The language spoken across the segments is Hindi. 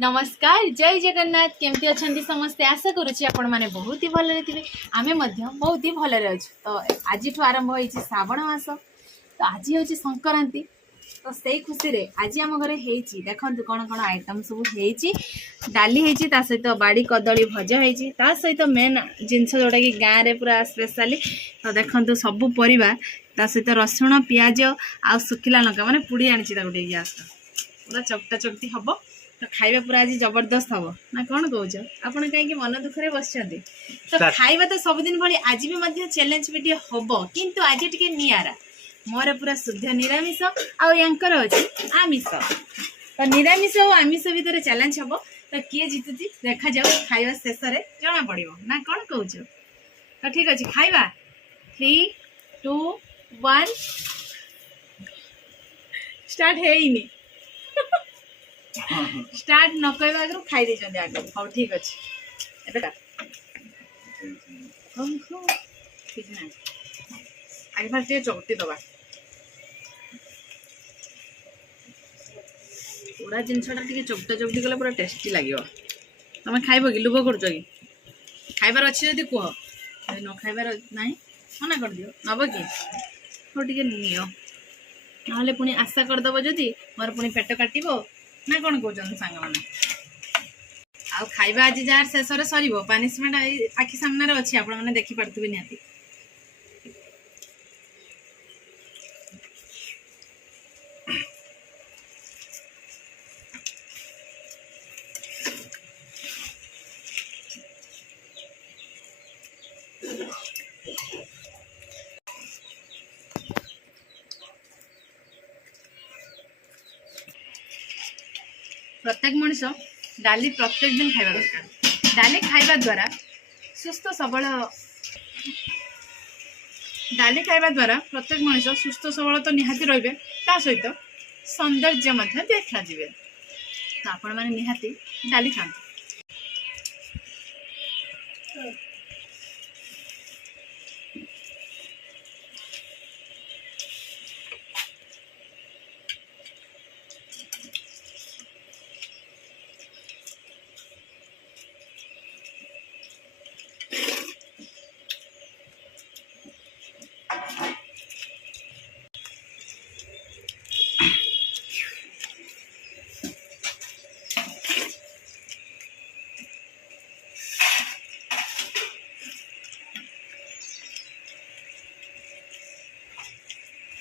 नमस्कार जय जगन्नाथ केमती अच्छा समस्ते आशा करुच्ची आपण मैंने बहुत ही भल थे आम बहुत ही भल अच्छु तो आज आरंभ हो श्रावण मास तो आज हूँ संक्रांति तो से खुशी रे आज आम घर देखो कौन कौन आइटम सब डाली सहित बाड़ी कदली भजा होता सहित मेन जिनस जोटा कि गाँव में पूरा स्पेशली तो देखो सब परिवा सहित रसुण पियाज आ सुखिला लंका माने पुड़ी आनी गैस पूरा चकटा चकटी हम तो खाइबा पूरा आज जबरदस्त हम ना कौन कौच आपड़ कहीं मन दुखे बस तो खाइबा तो सबुदिन भाई आज भी चैलेंज वीडियो हम किंतु आज टे निरा मोर पूरा शुद्ध निरामिष आंकर अच्छे आमिष तो निरामिष और आमिष भितर चैलेंज हम तो किए जीतुची देखा जाओ खाइबा शेष में जना पड़ो ना कौन कौच तो ठीक अच्छे खाइबा 3 2 1 स्टार्ट है स्टार्ट न कहवा आगे खाई दे आगे हाँ ठीक अच्छे आगे फास्ट चकटी दबा पूरा जिनसा चकटा चकटी कले पूरा टेस्टी लगे तुम खाइब कि लुभ कर खाइबार अच्छे जदि कह न खाइबार ना मना कर दियो नब कि हाँ टे नियो ना पुणी आशा करदेव जदि मोर पुणी पेट काटो ना कौन कहते सांग मैंने आउ खाइबा आज जार शेष में सर पनिशमेंट आखि सामने अच्छी आपण मैंने देखिपे निहाती प्रत्येक मनीष डाली प्रत्येक दिन खाइबा दरकार डाली खाइबा द्वारा सुस्थ सबल डाली खाइबा द्वारा प्रत्येक मनीष सुस्थ सबल तो निहाती रहिबे ता सहित सौंदर्य मध्य देखा जिवे तो आपण माने निहाती डाली खांतु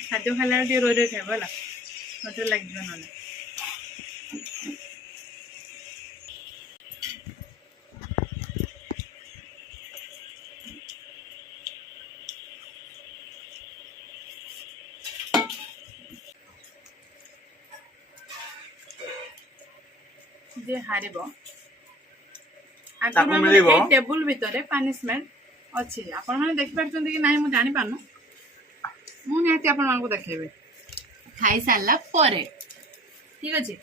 खाद्य खाला रोई रोई खाइब है मत लगे ना जे हार टेबुल भितर पनिशमेंट अच्छी आपण मैंने देखिपार कि ना मुझे जानी पारन मुझे आपको देखेबी खाई सारा पर ठीक अच्छे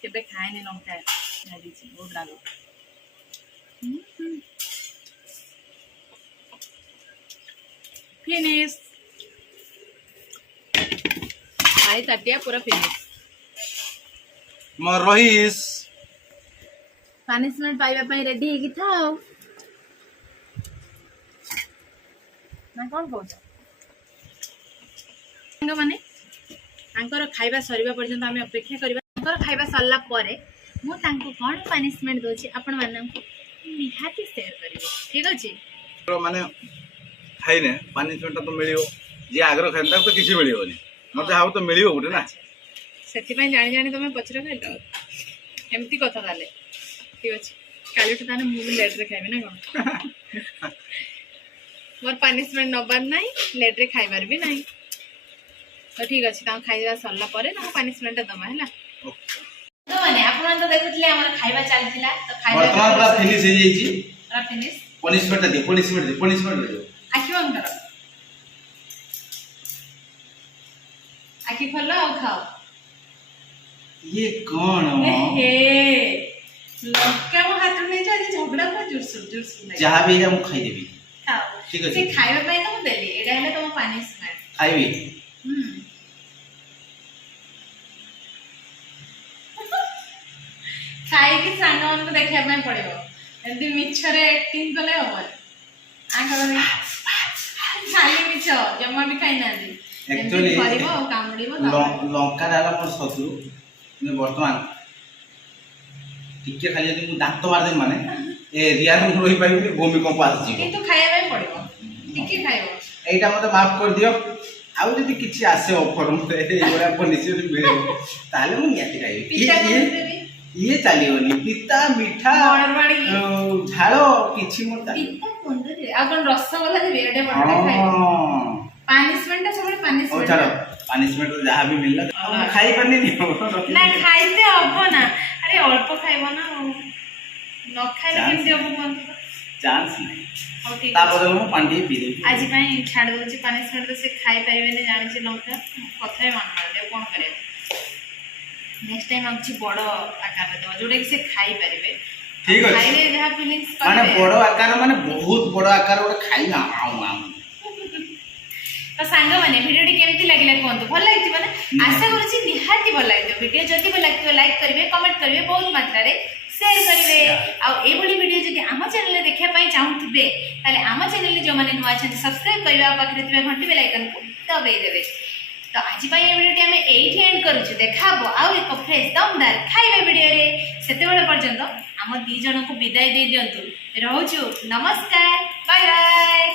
केबे खाएनी लंका बहुत राग फिनिश आई ताटिया पूरा फिनिश मरहिस पनिशमेंट पाइबा पई रेडी हेकी थाओ ना कौन कहू माने आंकर खाइबा सरीबा पर्यंत आम अपेक्षा करबा खाइबा सरला परे मु तांको कौन पनिशमेंट दोची आपण मानन निहाती शेयर करिवे ठीक अछि माने खाइने पनिशमेंट तो मिलियो जे आग्रह खाइन तो किसी मिलियोनी मते हाउ तो मिलियो गुटे ना सेति पई जानि जानि तमे पछरे खाइलो एमती कथा ताले ठीक अछि काली तो ताने मु लेट रे खाइबे ना कोन मोर पनिशमेंट नबार नाही लेट रे खाइबार भी नाही तो ठीक अछि ता खाइबा सरला परे ना पनिशमेंट दमा हैला तो माने आपण तो देखुतले हमर खाइबा चलतिला तो खाइबा वर्तमान पूरा फिनिश हो जाई छी पूरा फिनिश पनिशमेंट दे आखि बंद करो। आखि खोलो और खाओ। ये कौन हे लंका मो हाथ नहीं जा झगड़ा को जोरसुर नहीं जहाँ भी हम खाई देवी खाओ ठीक से है खाଇବା ପାଇଁ ତ ମୁଁ ଦେଲି ଏଇଟା ହେଲେ ତମ ପାନିଶମେଣ୍ଟ खाइबी ଖାଇକି ସାଙ୍ଗମାନଙ୍କୁ ଦେଖିବା ପାଇଁ ପଡିବ ଏମିତି ମିଛରେ ଆକ୍ଟିଂ କଲେ ହବନି ଆଙ୍କର ଖାଲି ମିଛ ଜମା ବି ଖାଇନାହାନ୍ତି Actually, କରିବ ଆଉ କାମୁଡିବ ତାପରେ ଲଙ୍କା ଡାଲା ମୋର ଶତ୍ରୁ କିନ୍ତୁ ବର୍ତ୍ତମାନ ଟିକେ ଖାଲି ଯଦି ମୁଁ ଦାନ୍ତ ମାରିଦେବି ମାନେ ଏ ଏରିଆରେ ମୁଁ ରହିପାରିବିନି ଭୂମିକମ୍ପ ଆସିଯିବ କିନ୍ତୁ ଖାଇବା ପାଇଁ ପଡିବ ଟିକେ ଖାଇବ এইটা মতো মাফ କରିଦିଅ ଆଉ ଯଦି କିଛି ଆସେ ଅଫର ମତେ ଏଇଭଳିଆ ପନିସିରି ମିଳେ ତାହେଲେ ମୁଁ ନିହାତି ଖାଇବି ପିଠା କରିଦେବି ଇଏ ଚାଲିବନି ପିତା ମିଠା ବଣବାଡ଼ି ଝାଳ କିଛି ମୋର ପିତା କୁଣ୍ଡରେ ଆଉ କଣ ରସଗୋଲା ଦେବି ଏଟେ ବଡ ଖାଇବ ପାନିଶମେଣ୍ଟ ସବୁବେଳେ ହଉ ଛାଡ ପାନିଶମେଣ୍ଟ ପାନିଶମେଣ୍ଟ ଯାହା ବି ମିଳିଲା ମୁଁ ଖାଇପାରିନି ନା ଖାଇତେ ହବ ନା ଆରେ ଅଳ୍ପ ଖାଇବ ନା ଆଉ ନ ଖାଇଲେ କେମିତି ହବ କୁହନ୍ତୁ ତ? ଚାନ୍ସ ନାହିଁ ହଉ ଠିକ ତା ଅଛି ବଦଳ ମୁଁ ପାଣି ଟିକେ ପିଇଦେବି ଆଜି ପାଇଁ ଛାଡ଼ି ଦଉଛି ପାନିଶମେଣ୍ଟ ତ ସେ ଖାଇପାରିବେନି ଜାଣିଛି ଲଙ୍କା କଥା ବି ମାନୁନାହାନ୍ତି ଆଉ କ'ଣ କରିବା ନେକ୍ସଟ ଟାଇମ୍ ଆଉ କିଛି ବଡ଼ ଆକାରରେ ଦେବା ଯୋଉଟା କି ସେ ଖାଇପାରିବେ ଠିକ ଅଛି ଖାଇଲେ ଯାହା ଫିଲିଙ୍ଗସ୍ ମାନେ କରିବେ ବଡ ଆକାର ମାନେ ବହୁତ ବଡ ଆକାର ଗୋଟେ ଖାଇବା ଆଉଁ ଆଉଁ ତ ସାଙ୍ଗମାନେ ଭିଡ଼ିଓଟି କେମିତି ଲାଗିଲା କୁହନ୍ତୁ ଭଲ ଲାଗିଥିବ ନା ଆଶା କରୁଛି ନିହାତି ଭଲ ଲାଗିଥିବ ଭିଡ଼ିଓ ଯଦି ଭଲ ଲାଗିଥିବ ଲାଇକ୍ କରିବେ କମେଣ୍ଟ କରିବେ ବହୁତ ମାତ୍ରାରେ ସେୟାର କରିବେ ଆଉ ଏଇଭଳି ଭିଡ଼ିଓ ଯଦି ଆମ ଚ୍ୟାନେଲରେ ଦେଖିବା ପାଇଁ ଚାହୁଁଥିବେ ତାହେଲେ ଆମ ଚ୍ୟାନେଲରେ ଯେଉଁମାନେ ନୂଆ ଅଛନ୍ତି ସବସ୍କ୍ରାଇବ୍ କରିବା ଆଉ ପାଖରେ ଥିବା ଘଣ୍ଟି ବେଲ୍ ଆଇକନ୍କୁ ଦବାଇ ଦେବେ ତ ଆଜି ପାଇଁ ଏ ଭିଡ଼ିଓଟି ଆମେ ଏଇଠି ଏଣ୍ଡ କରୁଛୁ ଦେଖା ହବ ଆଉ ଏକ ଫ୍ରେଶ୍ ଦମଦାର ଖାଇବା ଭିଡ଼ିଓରେ ସେତେବେଳେ ପର୍ଯ୍ୟନ୍ତ ଆମ 2 ଜଣଙ୍କୁ ବିଦାୟ ଦେଇ ଦିଅନ୍ତୁ ରହୁଛୁ ନମସ୍କାର ବାଏ ବାଏ